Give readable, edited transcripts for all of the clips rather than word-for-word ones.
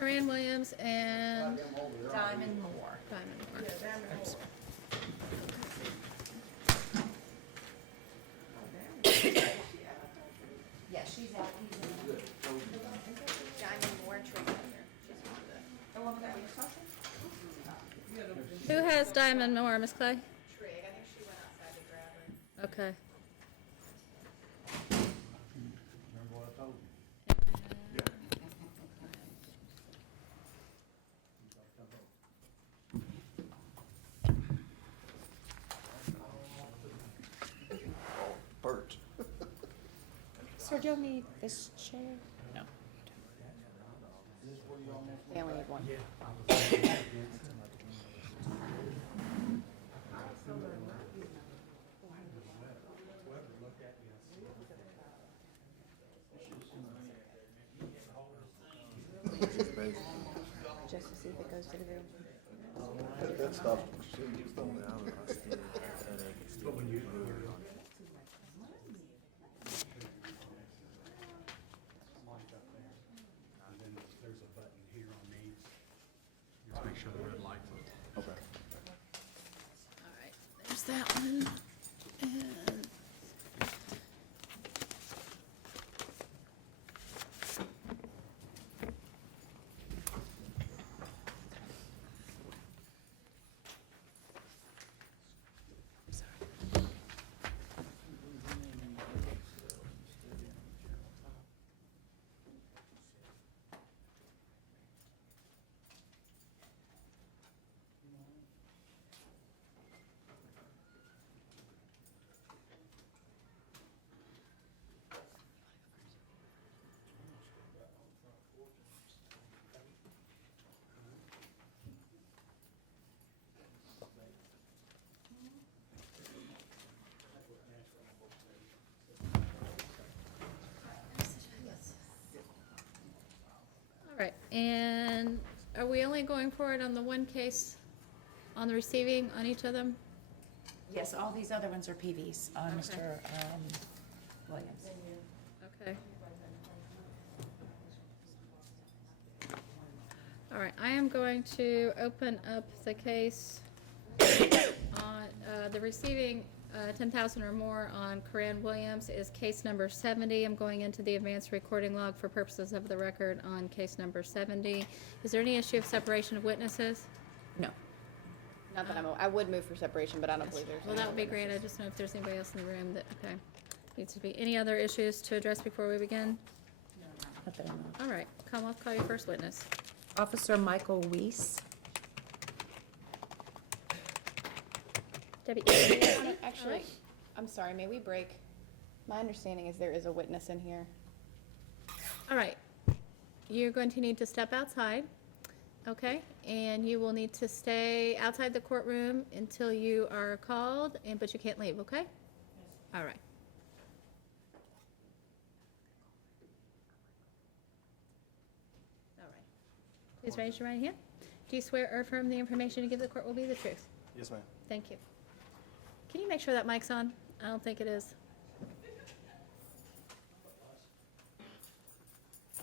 Corinne Williams and Diamond Moore. Diamond Moore. Oops. Yeah, she's out, he's in. Diamond Moore and Tree Gardner. She's one of the one without your social? Who has Diamond Moore, Miss Clay? Trig, I think she went outside to grab her. Okay. Remember what I told you? Bert. Sir, do you need this chair? No. They only need one. Just to see if it goes to the room. That stops the procedures, don't it? Light up there, and then there's a button here on these. Just make sure the red light's on. Okay. All right. There's that one. And all right. And are we only going forward on the one case on the receiving on each of them? Yes, all these other ones are PVs on Okay. Mr. Williams. Okay. All right, I am going to open up the case on the receiving 10,000 or more on Corinne Williams is case number 70. I'm going into the advanced recording log for purposes of the record on case number 70. Is there any issue of separation of witnesses? No. Not that I would move for separation, but I don't believe there's. Well, that would be great. I just know if there's anybody else in the room that, okay. Needs to be, any other issues to address before we begin? Not that I know. All right, Commonwealth, call your first witness. Officer Michael Weiss. Debbie? Actually, I'm sorry, may we break? My understanding is there is a witness in here. All right, you're going to need to step outside, okay? And you will need to stay outside the courtroom until you are called, but you can't leave, okay? All right. All right. Please raise your right hand. Do you swear or affirm the information you give the court will be the truth? Yes, ma'am. Thank you. Can you make sure that mic's on? I don't think it is.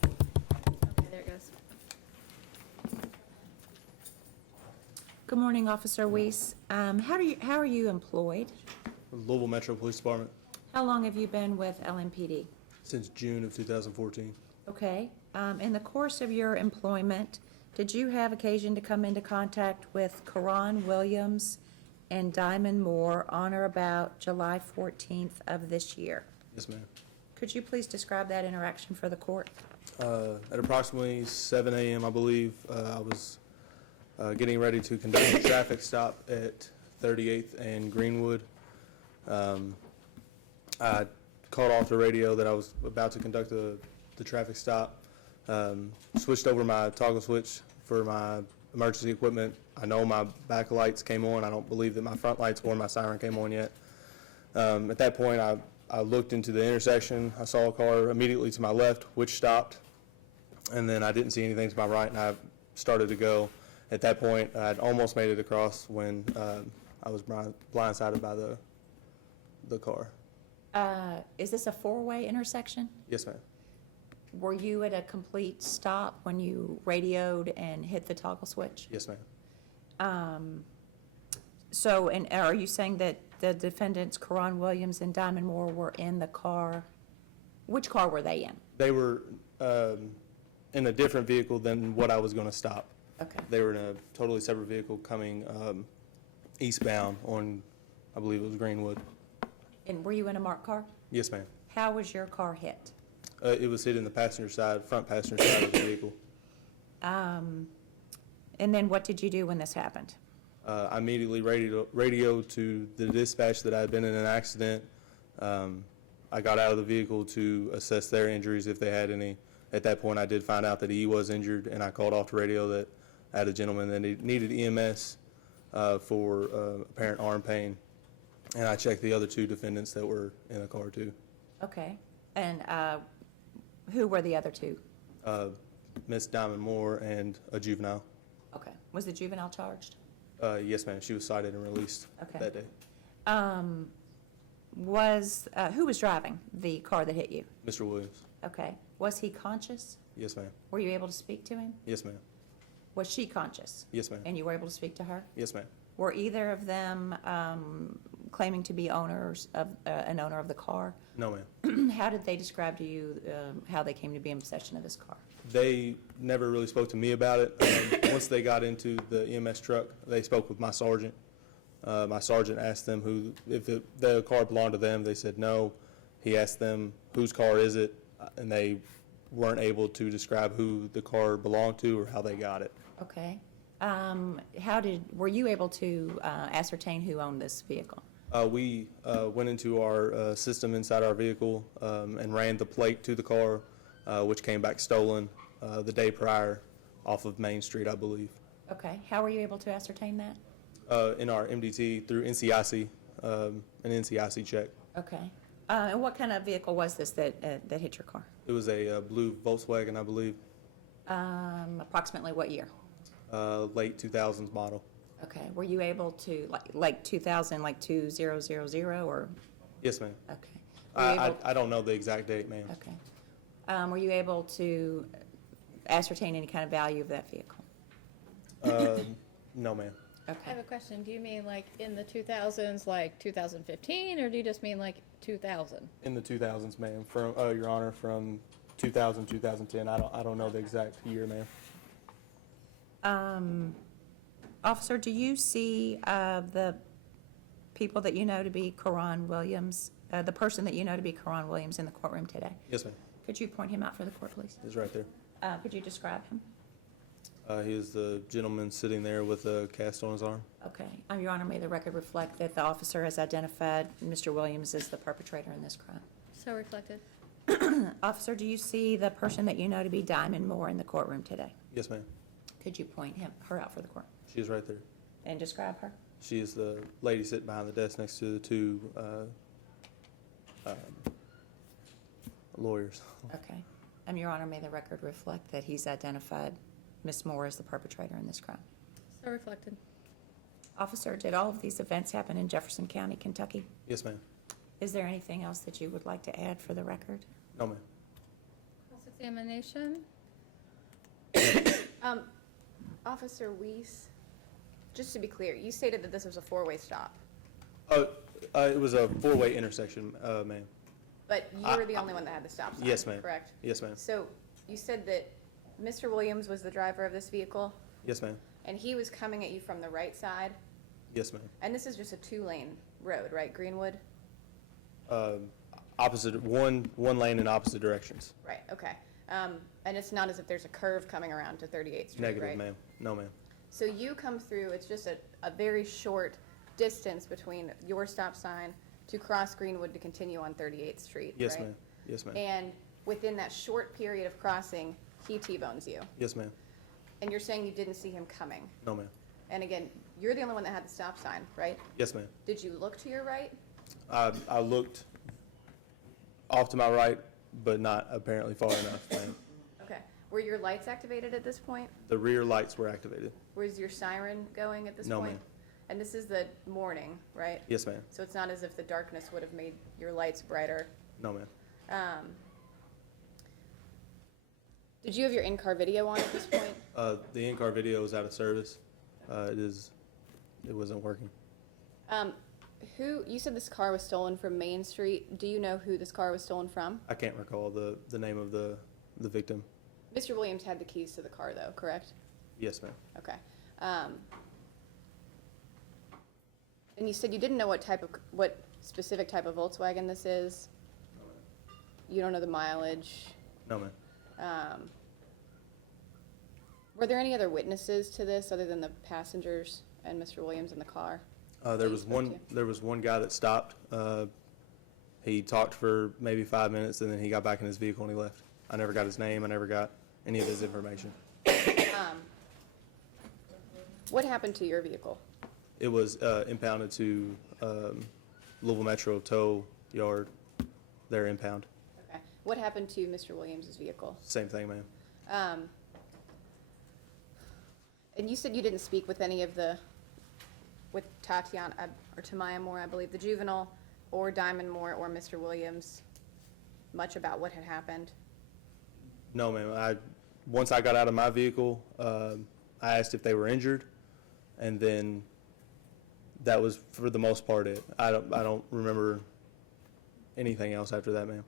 Okay, there it goes. Good morning, Officer Weiss. How are you employed? Louisville Metro Police Department How long have you been with LMPD? since June of 2014. Okay. In the course of your employment, did you have occasion to come into contact with Corinne Williams and Diamond Moore on or about July 14th of this year? Yes, ma'am. Could you please describe that interaction for the court? At approximately 7 a.m., I believe, I was getting ready to conduct a traffic stop at 38th and Greenwood. I called off the radio that I was about to conduct the traffic stop, switched over my toggle switch for my emergency equipment. I know my back lights came on. I don't believe that my front lights or my siren came on yet. At that point, I looked into the intersection. I saw a car immediately to my left, which stopped, and then I didn't see anything to my right, and I started to go. At that point, I'd almost made it across when I was blindsided by the car. Is this a four-way intersection? Yes, ma'am. Were you at a complete stop when you radioed and hit the toggle switch? Yes, ma'am. So, and are you saying that the defendants, Karan Williams and Diamond Moore, were in the car? Which car were they in? They were in a different vehicle than what I was going to stop. Okay. They were in a totally separate vehicle coming eastbound on, I believe it was Greenwood. And were you in a marked car? Yes, ma'am. How was your car hit? It was hitting the passenger side, front passenger side of the vehicle. And then what did you do when this happened? I immediately radioed to the dispatch that I had been in an accident. I got out of the vehicle to assess their injuries if they had any. At that point, I did find out that he was injured, and I called off the radio that I had a gentleman that needed EMS for apparent arm pain. And I checked the other two defendants that were in the car, too. Okay. And who were the other two? Miss Diamond Moore and a juvenile. Okay. Was the juvenile charged? Yes, ma'am. She was cited and released Okay. that day. Who was driving the car that hit you? Mr. Williams. Okay. Was he conscious? Yes, ma'am. Were you able to speak to him? Yes, ma'am. Was she conscious? Yes, ma'am. And you were able to speak to her? Yes, ma'am. Were either of them claiming to be owners of, an owner of the car? No, ma'am. How did they describe to you how they came to be in possession of this car? They never really spoke to me about it. Once they got into the EMS truck, they spoke with my sergeant. My sergeant asked them if the car belonged to them. They said no. He asked them, whose car is it? And they weren't able to describe who the car belonged to or how they got it. Okay. Were you able to ascertain who owned this vehicle? We went into our system inside our vehicle and ran the plate to the car, which came back stolen the day prior off of Main Street, I believe. Okay. How were you able to ascertain that? In our MDT through NCIC, an NCIC check. Okay. And what kind of vehicle was this that hit your car? It was a blue Volkswagen, I believe, Approximately what year? late 2000s model. Okay. Were you able to, like 2000, like 2000 or? Yes, ma'am. Okay. Were you able- I don't know the exact date, ma'am. Okay. Were you able to ascertain any kind of value of that vehicle? No, ma'am. I Okay. have a question. Do you mean like in the 2000s, like 2015, or do you just mean like 2000? In the 2000s, ma'am. From Your Honor, from 2000, 2010. I don't know the exact year, ma'am. Officer, do you see the people that you know to be Karan Williams, the person that you know to be Karan Williams in the courtroom today? Yes, ma'am. Could you point him out for the court, please? He's right there. Could you describe him? He is the gentleman sitting there with a cast on his arm. Okay. Your Honor, may the record reflect that the officer has identified Mr. Williams as the perpetrator in this crime. So reflected. Officer, do you see the person that you know to be Diamond Moore in the courtroom today? Yes, ma'am. Could you point her out for the court She is right there. and describe her? She is the lady sitting behind the desk next to the two lawyers. Okay. Your Honor, may the record reflect that he's identified Ms. Moore as the perpetrator in this crime. So reflected. Officer, did all of these events happen in Jefferson County, Kentucky? Yes, ma'am. Is there anything else that you would like to add for the record? No, ma'am. Cross-examination. Officer Weiss, just to be clear, you stated that this was a four-way stop, It was a four-way intersection, ma'am. but you were the only one that had the stop sign, Yes, ma'am. correct? Yes, ma'am. So you said that Mr. Williams was the driver of this vehicle, Yes, ma'am. and he was coming at you from the right side, Yes, ma'am. and this is just a two-lane road, right, Greenwood? Opposite, one lane in opposite directions. Right, okay. And it's not as if there's a curve coming around to 38th Street, right? Negative, ma'am. No, ma'am. So you come through, it's just a very short distance between your stop sign to cross Greenwood to continue on 38th Street, Yes, right? ma'am. Yes, ma'am. And within that short period of crossing, he T-bones you. Yes, ma'am. And you're saying you didn't see him coming. No, ma'am. And again, you're the only one that had the stop sign, right? Yes, ma'am. Did you look to your right? I looked off to my right, but not apparently far enough, ma'am. Okay. Were your lights activated at this point? The rear lights were activated. Was your siren going at this No, point? ma'am. And this is the morning, right? Yes, ma'am. So it's not as if the darkness would have made your lights brighter. No, ma'am. Did you have your in-car video on at this point? The in-car video is out of service. It wasn't working. You said this car was stolen from Main Street. Do you know who this car was stolen from? I can't recall the name of the victim. Mr. Williams had the keys to the car though, correct? Yes, ma'am. Okay. And you said you didn't know what specific type of Volkswagen this is? You don't know the mileage? No, ma'am. Were there any other witnesses to this other than the passengers and Mr. Williams in the car? There you was spoke one. to? There was one guy that stopped. He talked for maybe 5 minutes, and then he got back in his vehicle and he left. I never got his name. I never got any of his information. What happened to your vehicle? It was impounded to Louisville Metro Tow Yard. They're impound. Okay. What happened to Mr. Williams's vehicle? Same thing, ma'am. And you said you didn't speak with any of with Tatiana, or Tamaya Moore, I believe, the juvenile, or Diamond Moore, or Mr. Williams, much about what had happened? No, ma'am. Once I got out of my vehicle, I asked if they were injured, and then that was for the most part it. I don't remember anything else after that, ma'am.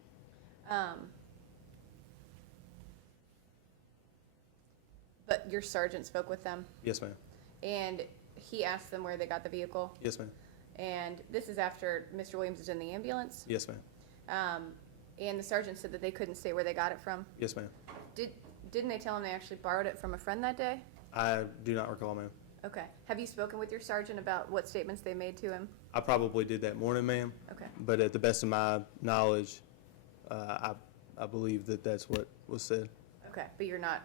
But your sergeant spoke with them, Yes, ma'am. and he asked them where they got the vehicle, Yes, ma'am. and this is after Mr. Williams was in the ambulance. Yes, ma'am. And the sergeant said that they couldn't say where they got it from. Yes, ma'am. Didn't they tell him they actually borrowed it from a friend that day? I do not recall, ma'am. Okay. Have you spoken with your sergeant about what statements they made to him? I probably did that morning, ma'am. Okay. But at the best of my knowledge, I believe that that's what was said. Okay, but you're not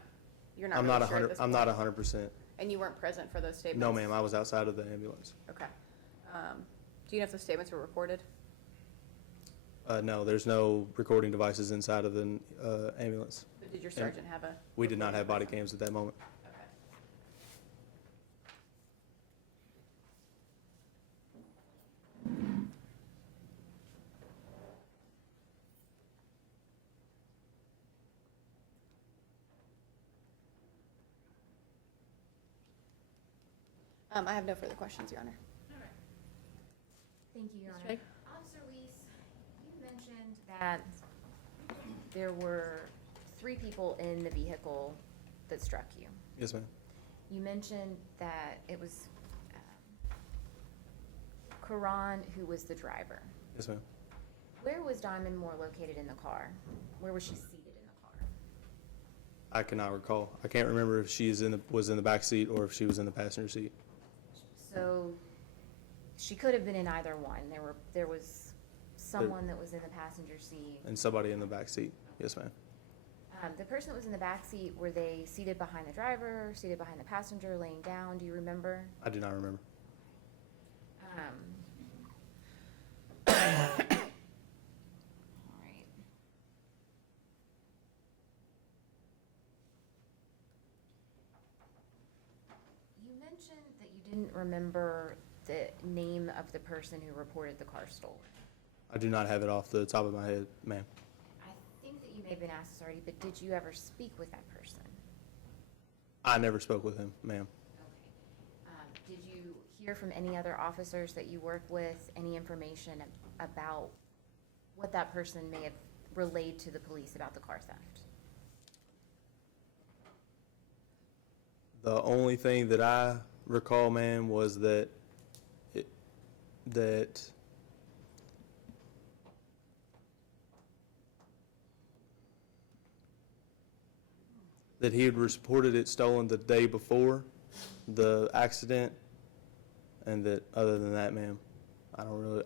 I'm really not sure at this I'm not point? 100%. And you weren't present for those statements? No, ma'am. I was outside of the ambulance. Okay. Do you know if the statements were recorded? No, there's no recording devices inside of the ambulance. But did your sergeant have a? We did not have body cams at that moment. Okay. I have no further questions, Your Honor. Thank you, Your Ms. Honor. Drake? Officer Weiss, you mentioned that there were 3 people in the vehicle that struck you. Yes, ma'am. You mentioned that it was Karan who was the driver. Yes, ma'am. Where was Diamond Moore located in the car? Where was she seated in the car? I cannot recall. I can't remember if she was in the back seat or if she was in the passenger seat. So she could have been in either one. There was someone that was in the passenger seat. And somebody in the back seat. Yes, ma'am. The person that was in the back seat, were they seated behind the driver, seated behind the passenger, laying down? Do you remember? I do not remember. All right. You mentioned that you didn't remember the name of the person who reported the car stolen. I do not have it off the top of my head, ma'am. I think that you may have been asked this already, but did you ever speak with that person? I never spoke with him, ma'am. Okay. Did you hear from any other officers that you work with, any information about what that person may have relayed to the police about the car theft? The only thing that I recall, ma'am, was that he had reported it stolen the day before the accident, and that other than that, ma'am,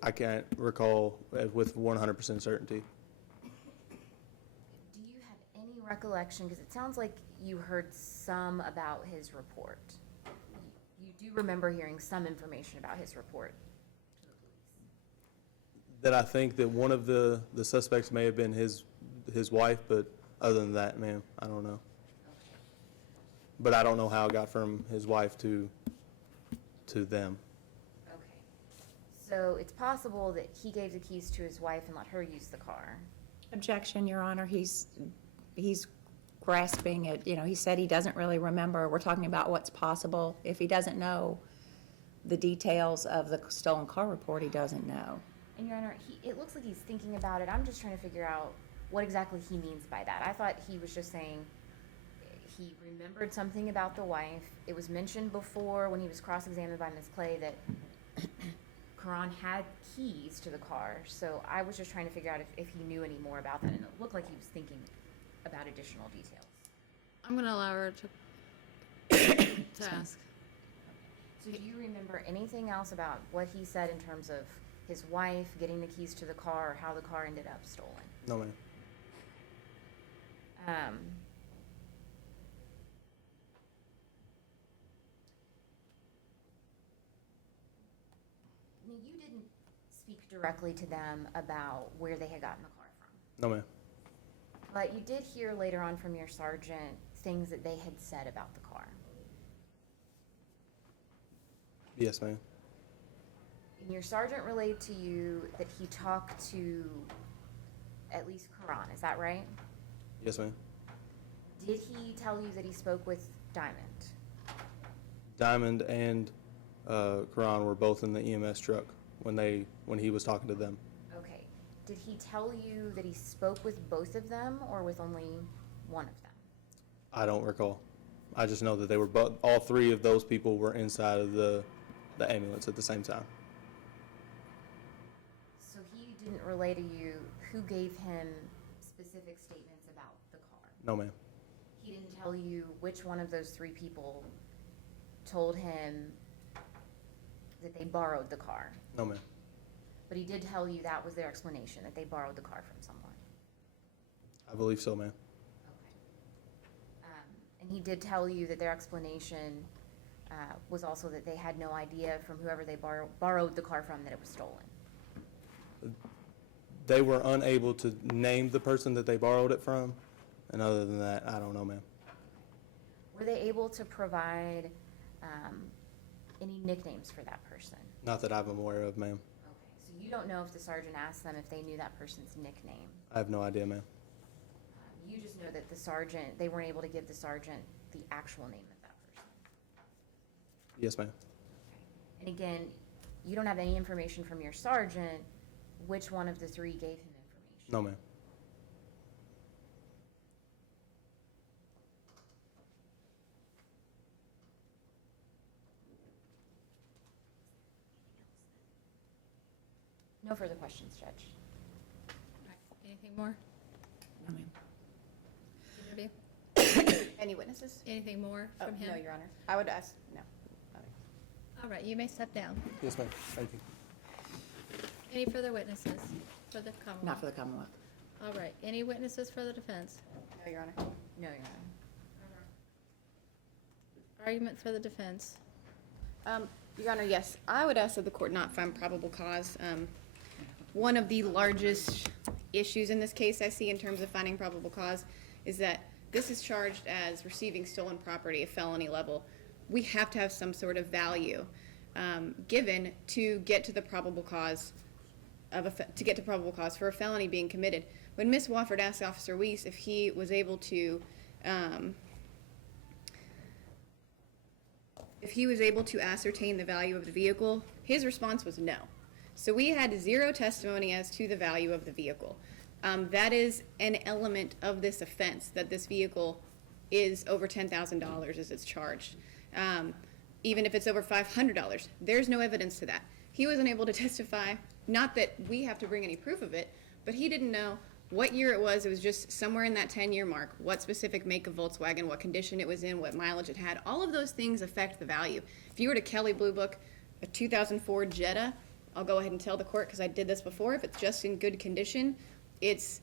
I can't recall with 100% certainty. Do you have any recollection, because it sounds like you heard some about his report. You do remember hearing some information about his report to the police? That I think that one of the suspects may have been his wife, but other than that, ma'am, I don't know. But I don't know how it got from his wife to them. Okay. So it's possible that he gave the keys to his wife and let her use the car. Objection, Your Honor. He's grasping it, he said he doesn't really remember. We're talking about what's possible. If he doesn't know the details of the stolen car report, he doesn't know. And Your Honor, it looks like he's thinking about it. I'm just trying to figure out what exactly he means by that. I thought he was just saying he remembered something about the wife. It was mentioned before when he was cross-examined by Ms. Clay that Karan had keys to the car. So I was just trying to figure out if he knew any more about that, and it looked like he was thinking about additional details. I'm gonna allow her to ask. So do you remember anything else about what he said in terms of his wife getting the keys to the car, or how the car ended up stolen? No, ma'am. Now, you didn't speak directly to them about where they had gotten the car from, No, ma'am. but you did hear later on from your sergeant things that they had said about the car. Yes, ma'am. And your sergeant relayed to you that he talked to at least Karan, is that right? Yes, ma'am. Did he tell you that he spoke with Diamond? Diamond and Karan were both in the EMS truck when he was talking to them. Okay. Did he tell you that he spoke with both of them or with only one of them? I don't recall. I just know that they were all three of those people were inside of the ambulance at the same time. So he didn't relay to you who gave him specific statements about the car? No, ma'am. He didn't tell you which one of those three people told him that they borrowed the car? No, ma'am. But he did tell you that was their explanation, that they borrowed the car from someone? I believe so, ma'am. Okay. And he did tell you that their explanation was also that they had no idea from whoever they borrowed the car from that it was stolen? They were unable to name the person that they borrowed it from, and other than that, I don't know, ma'am. Were they able to provide any nicknames for that person? Not that I'm aware of, ma'am. Okay, so you don't know if the sergeant asked them if they knew that person's nickname? I have no idea, ma'am. You just know that the sergeant, they weren't able to give the sergeant the actual name of that person? Yes, ma'am. And again, you don't have any information from your sergeant which one of the three gave him information? No, ma'am. No further questions, Judge. Anything more? No, ma'am. Interview? Any witnesses? Anything more Oh, from him? no, Your Honor. I would ask, no. All right, you may step down. Yes, ma'am. Thank you. Any further witnesses for the Commonwealth? Not for the Commonwealth. All right, any witnesses for the defense? No, Your Honor. No, Your Honor. Argument for the defense? Your Honor, yes, I would ask that the court not find probable cause. One of the largest issues in this case I see in terms of finding probable cause is that this is charged as receiving stolen property, a felony level. We have to have some sort of value given to get to the probable cause for a felony being committed. When Ms. Wofford asked Officer Weiss if he was able to ascertain the value of the vehicle, his response was no. So we had zero testimony as to the value of the vehicle. That is an element of this offense, that this vehicle is over $10,000 as it's charged. Even if it's over $500, there's no evidence to that. He wasn't able to testify, not that we have to bring any proof of it, but he didn't know what year it was. It was just somewhere in that 10-year mark, what specific make of Volkswagen, what condition it was in, what mileage it had. All of those things affect the value. If you were to Kelley Blue Book a 2004 Jetta, I'll go ahead and tell the court, because I did this before, if it's just in good condition, it's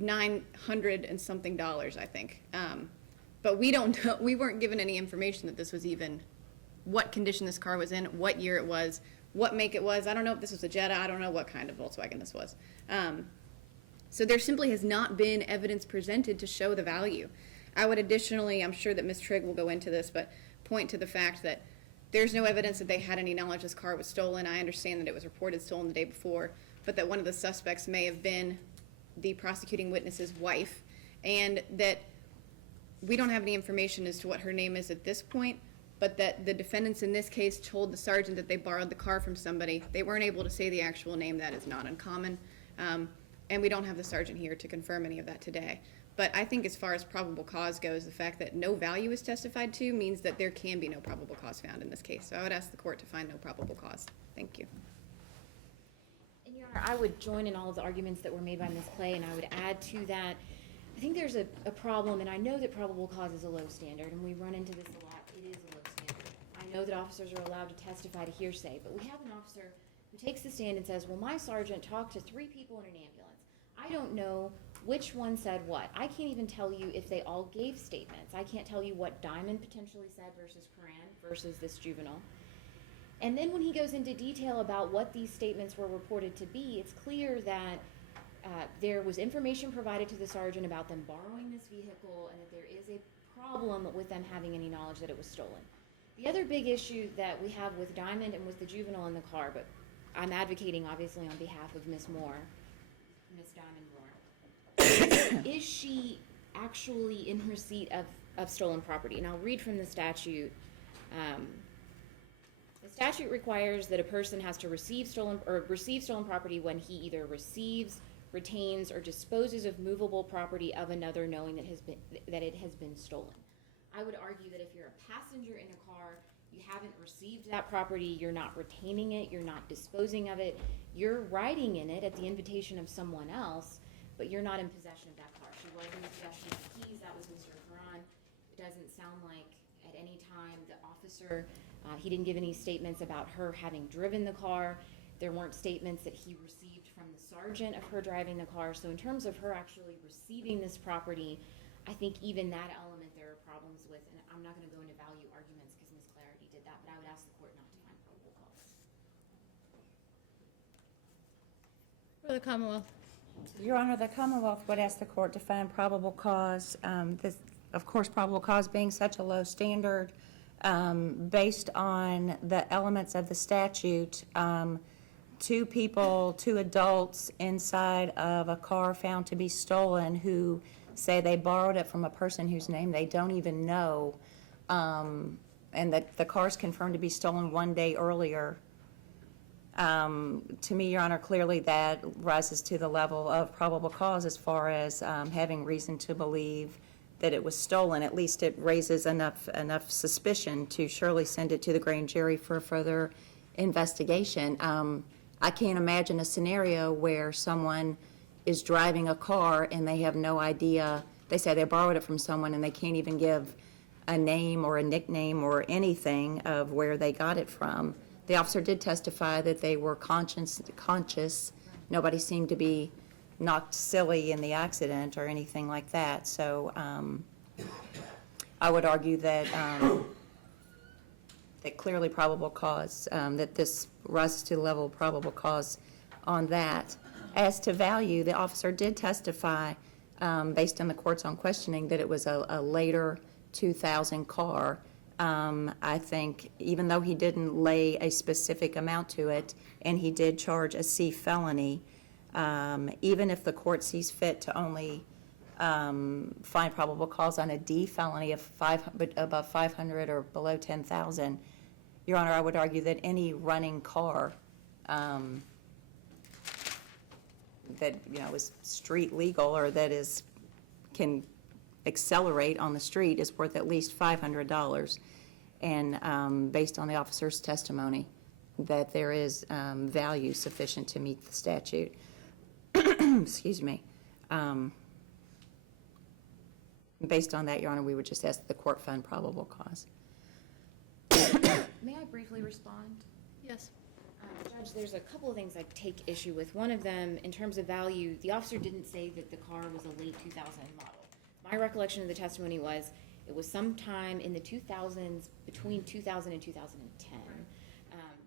$900 and something, I think. But we don't know, we weren't given any information that this was even what condition this car was in, what year it was, what make it was. I don't know if this was a Jetta. I don't know what kind of Volkswagen this was. So there simply has not been evidence presented to show the value. I would additionally, I'm sure that Ms. Trigg will go into this, but point to the fact that there's no evidence that they had any knowledge this car was stolen. I understand that it was reported stolen the day before, but that one of the suspects may have been the prosecuting witness's wife, and that we don't have any information as to what her name is at this point, but that the defendants in this case told the sergeant that they borrowed the car from somebody. They weren't able to say the actual name. That is not uncommon. And we don't have the sergeant here to confirm any of that today. But I think as far as probable cause goes, the fact that no value is testified to means that there can be no probable cause found in this case. So I would ask the court to find no probable cause. Thank you. And Your Honor, I would join in all of the arguments that were made by Ms. Clay, and I would add to that, I think there's a problem, and I know that probable cause is a low standard, and we run into this a lot. It is a low standard. I know that officers are allowed to testify to hearsay, but we have an officer who takes the stand and says, well, my sergeant talked to 3 people in an ambulance. I don't know which one said what. I can't even tell you if they all gave statements. I can't tell you what Diamond potentially said versus Coran versus this juvenile. And then when he goes into detail about what these statements were reported to be, it's clear that there was information provided to the sergeant about them borrowing this vehicle and that there is a problem with them having any knowledge that it was stolen. The other big issue that we have with Diamond and with the juvenile in the car, but I'm advocating obviously on behalf of Ms. Moore, Ms. Diamond Moore, is she actually in receipt of stolen property? And I'll read from the statute. The statute requires that a person has to receive stolen property when he either receives, retains, or disposes of movable property of another knowing that it has been stolen. I would argue that if you're a passenger in a car, you haven't received that property, you're not retaining it, you're not disposing of it, you're riding in it at the invitation of someone else, but you're not in possession of that car. She was in possession of the keys, that was Mr. Caron. It doesn't sound like at any time the officer, he didn't give any statements about her having driven the car. There weren't statements that he received from the sergeant of her driving the car. So in terms of her actually receiving this property, I think even that element there are problems with, and I'm not going to go into value arguments because Ms. Clarity did that, but I would ask the court not to find probable cause. For the Commonwealth. Your Honor, the Commonwealth would ask the court to find probable cause. Of course, probable cause being such a low standard, based on the elements of the statute, 2 people, 2 adults inside of a car found to be stolen who say they borrowed it from a person whose name they don't even know, and that the car's confirmed to be stolen 1 day earlier. To me, Your Honor, clearly that rises to the level of probable cause as far as having reason to believe that it was stolen. At least it raises enough suspicion to surely send it to the grand jury for further investigation. I can't imagine a scenario where someone is driving a car and they have no idea. They say they borrowed it from someone and they can't even give a name or a nickname or anything of where they got it from. The officer did testify that they were conscious. Nobody seemed to be knocked silly in the accident or anything like that. So I would argue that that clearly probable cause, that this rises to the level of probable cause on that. As to value, the officer did testify, based on the court's own questioning, that it was a later 2000 car. I think even though he didn't lay a specific amount to it, and he did charge a C felony, even if the court sees fit to only find probable cause on a D felony of above 500 or below 10,000, Your Honor, I would argue that any running car that is street legal or that can accelerate on the street is worth at least $500, and based on the officer's testimony, that there is value sufficient to meet the statute. Excuse me. Based on that, Your Honor, we would just ask that the court find probable cause. May I briefly respond? Yes. Judge, there's a couple of things I take issue with. One of them, in terms of value, the officer didn't say that the car was a late 2000 model. My recollection of the testimony was it was sometime in the 2000s, between 2000 and 2010.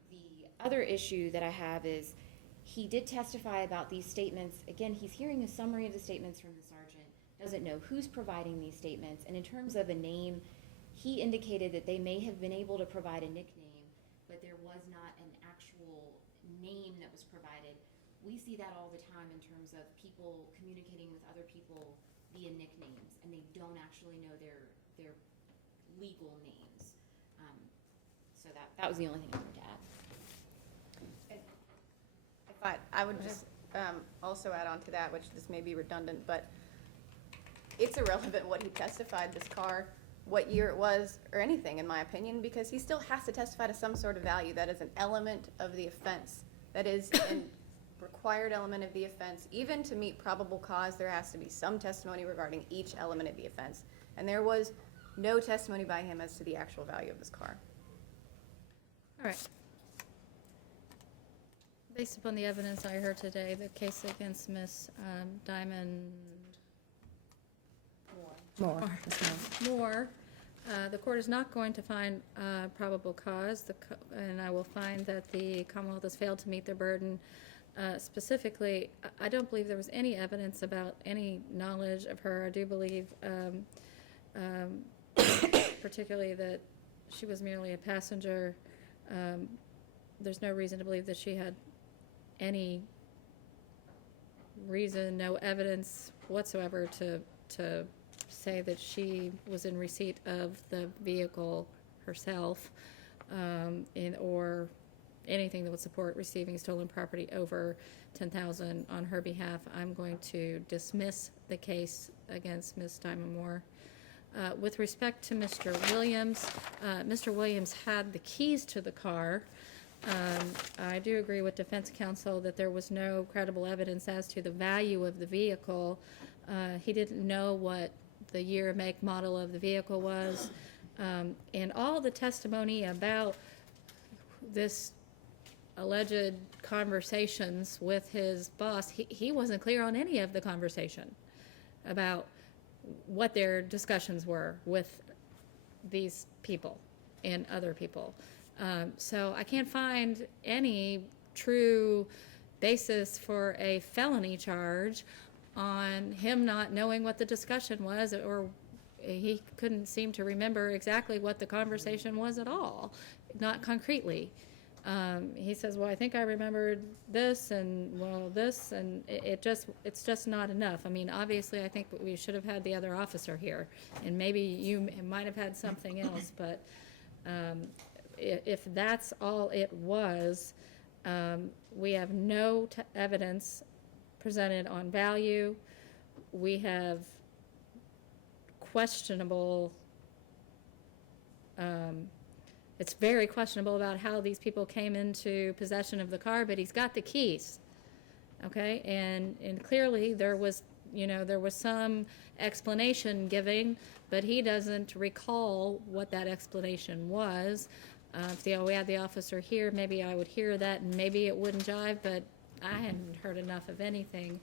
The other issue that I have is he did testify about these statements. Again, he's hearing a summary of the statements from the sergeant, doesn't know who's providing these statements, and in terms of a name, he indicated that they may have been able to provide a nickname, but there was not an actual name that was provided. We see that all the time in terms of people communicating with other people via nicknames, and they don't actually know their legal names. So that was the only thing I wanted to add. If I would just also add on to that, which this may be redundant, but it's irrelevant what he testified, this car, what year it was, or anything, in my opinion, because he still has to testify to some sort of value. That is an element of the offense. That is a required element of the offense. Even to meet probable cause, there has to be some testimony regarding each element of the offense. And there was no testimony by him as to the actual value of this car. All right. Based upon the evidence I heard today, the case against Miss Diamond More. Moore, the court is not going to find probable cause, and I will find that the Commonwealth has failed to meet their burden. Specifically, I don't believe there was any evidence about any knowledge of her. I do believe, particularly, that she was merely a passenger. There's no reason to believe that she had any reason, no evidence whatsoever to say that she was in receipt of the vehicle herself, or anything that would support receiving stolen property over $10,000 on her behalf. I'm going to dismiss the case against Ms. Diamond Moore. With respect to Mr. Williams had the keys to the car. I do agree with defense counsel that there was no credible evidence as to the value of the vehicle. He didn't know what the year, make, model of the vehicle was. And all the testimony about this alleged conversations with his boss, he wasn't clear on any of the conversation about what their discussions were with these people and other people. So I can't find any true basis for a felony charge on him not knowing what the discussion was, or he couldn't seem to remember exactly what the conversation was at all, not concretely. He says, well, I think I remembered this and, well, this, and it's just not enough. I mean, obviously, I think we should have had the other officer here, and maybe you might have had something else, but if that's all it was, we have no evidence presented on value. We have questionable, it's very questionable about how these people came into possession of the car, but he's got the keys, okay? And clearly there was some explanation given, but he doesn't recall what that explanation was. If we had the officer here, maybe I would hear that and maybe it wouldn't jive, but I hadn't heard enough of anything.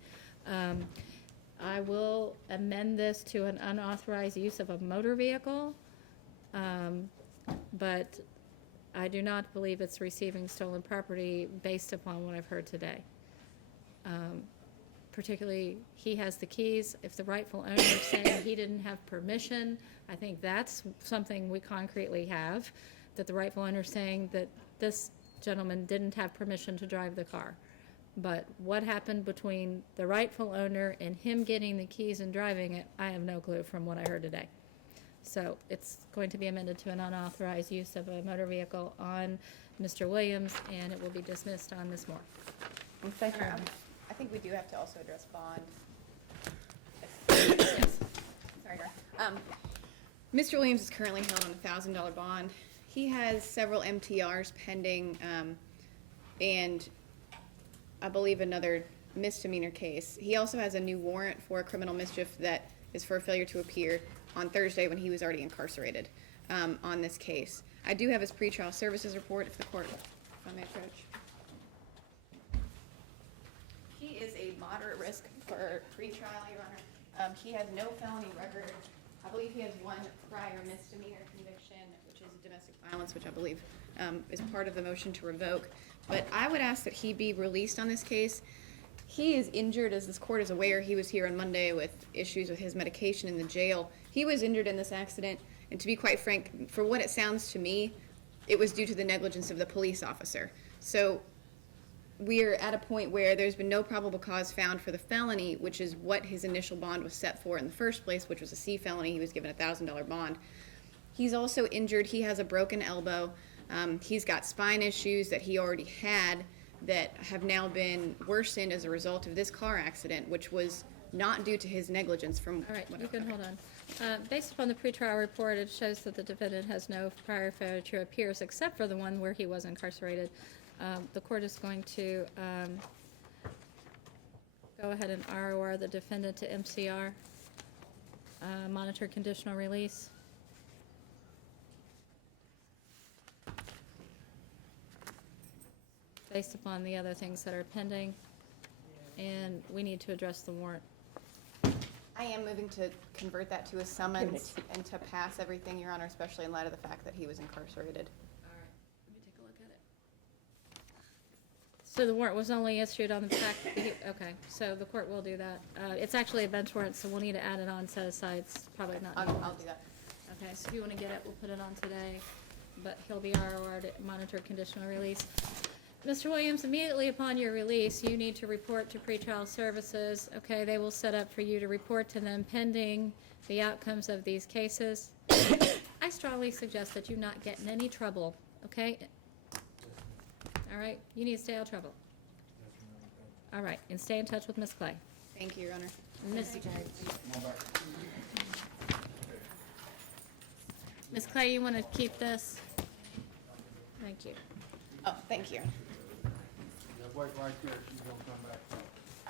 I will amend this to an unauthorized use of a motor vehicle, but I do not believe it's receiving stolen property based upon what I've heard today. Particularly, he has the keys. If the rightful owner is saying he didn't have permission, I think that's something we concretely have, that the rightful owner is saying that this gentleman didn't have permission to drive the car. But what happened between the rightful owner and him getting the keys and driving it, I have no clue from what I heard today. So it's going to be amended to an unauthorized use of a motor vehicle on Mr. Williams, and it will be dismissed on Ms. Moore. Thank you. I think we do have to also address bond. Yes. Sorry, Dara. Mr. Williams is currently held on a $1,000 bond. He has several MTRs pending, and I believe another misdemeanor case. He also has a new warrant for criminal mischief that is for a failure to appear on Thursday when he was already incarcerated on this case. I do have his pretrial services report if the court, if I may approach. He is a moderate risk for pretrial, Your Honor. He has no felony record. I believe he has one prior misdemeanor conviction, which is domestic violence, which I believe is part of the motion to revoke. But I would ask that he be released on this case. He is injured, as this court is aware. He was here on Monday with issues with his medication in the jail. He was injured in this accident, and to be quite frank, for what it sounds to me, it was due to the negligence of the police officer. So we're at a point where there's been no probable cause found for the felony, which is what his initial bond was set for in the first place, which was a C felony. He was given a $1,000 bond. He's also injured. He has a broken elbow. He's got spine issues that he already had that have now been worsened as a result of this car accident, which was not due to his negligence from. All right, you can hold on. Based upon the pretrial report, it shows that the defendant has no prior failure to appears except for the one where he was incarcerated. The court is going to go ahead and ROR the defendant to MCR, monitor conditional release. Based upon the other things that are pending, and we need to address the warrant. I am moving to convert that to a summons and to pass everything, Your Honor, especially in light of the fact that he was incarcerated. All right, let me take a look at it. So the warrant was only issued on the fact that he, okay, so the court will do that. It's actually a bench warrant, so we'll need to add it on, set aside, it's probably not. I'll do that. Okay, so if you want to get it, we'll put it on today, but he'll be ROR'd to monitor conditional release. Mr. Williams, immediately upon your release, you need to report to pretrial services. Okay, they will set up for you to report to them pending the outcomes of these cases. I strongly suggest that you not get in any trouble, okay? All right, you need to stay out of trouble. All right, and stay in touch with Ms. Clay. Thank you, Your Honor. Ms. Clay, you want to keep this? Thank you. Oh, thank you. Wait right there, she's gonna come back.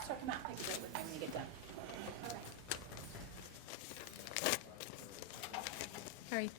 So come out, take a break with me when you get done. Hurry.